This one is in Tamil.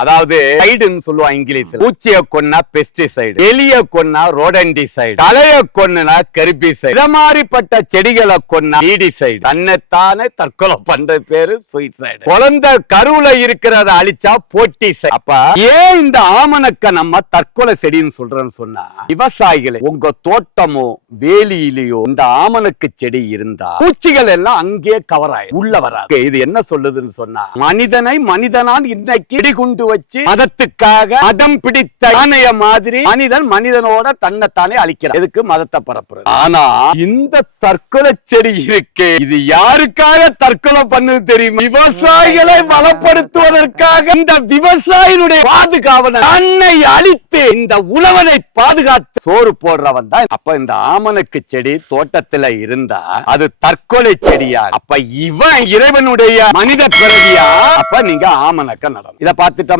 அதாவது சைடுன்னு சொல்லுவாங்க இங்கிலீஷ்ல. பூச்சியை கொன்னா பெஸ்டிசைடு, எலிய கொன்னா ரோடன்டிசைடு, தலைய கொன்னா கெர்பிசைடு, இத மாதிரிப்பட்ட செடிகளை கொன்னா நீடிசைடு. தன்னைத்தானே தற்கொலை பண்ற பேரு சூசைடு. குழந்தை கருவுல இருக்கிறத அழிச்சா போட்டிசைடு. அப்ப ஏன் இந்த ஆமணக்க நம்ம தற்கொலை செடின்னு சொல்றோம்னு சொன்னா, விவசாயிகளை உங்க தோட்டமோ வேலியிலேயோ இந்த ஆமணக்கு செடி இருந்தா பூச்சிகள் எல்லாம் அங்கே கவர் ஆயிடும், உள்ள வராது. இது என்ன சொல்லுதுன்னு சொன்னா, மனிதனை மனிதனால் இன்னைக்கு கொண்டு வச்சு மதத்துக்காக மதம் பிடித்த யானைய மாதிரி மனிதன் மனிதனோட தன்னைத்தானே அழிக்கிறான். எதுக்கு? மதத்தை பரப்புறது. ஆனா இந்த தற்கொலை செடி இருக்கு, இது யாருக்காக தற்கொலை பண்ணுது தெரியுமா? விவசாயிகளை பலப்படுத்துவதற்காக. இந்த விவசாயினுடைய பாதுகாவலன் தன்னை அழித்து இந்த உழவனை பாதுகாத்து சோறு போடுறவன் தான். அப்ப இந்த ஆமணக்கு செடி தோட்டத்துல இருந்தா அது தற்கொலை செடியா? அப்ப இவன் இறைவனுடைய மனித பிறவியா? அப்ப நீங்க ஆமணக்க நடனம் இத பார்த்துட்டா